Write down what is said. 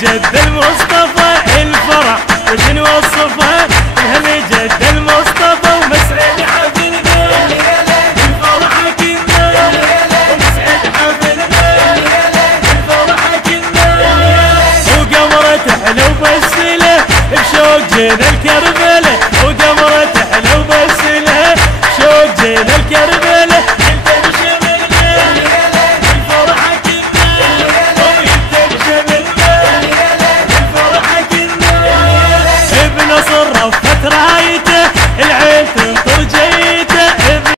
جد المصطفى الفرح وش نوصفه، الهل جد المصطفى ومسعد حفلنا الفرحة كنا ومسعد حفلنا الفرحة كنا، وقمرة حلو بسله بشوق جينا الكربلة، وقمرة حلو بسله بشوق جينا الكربلة، انت بشملنا الفرحة كنا وانت بشملنا الفرحة كنا، بنصر رفت رايته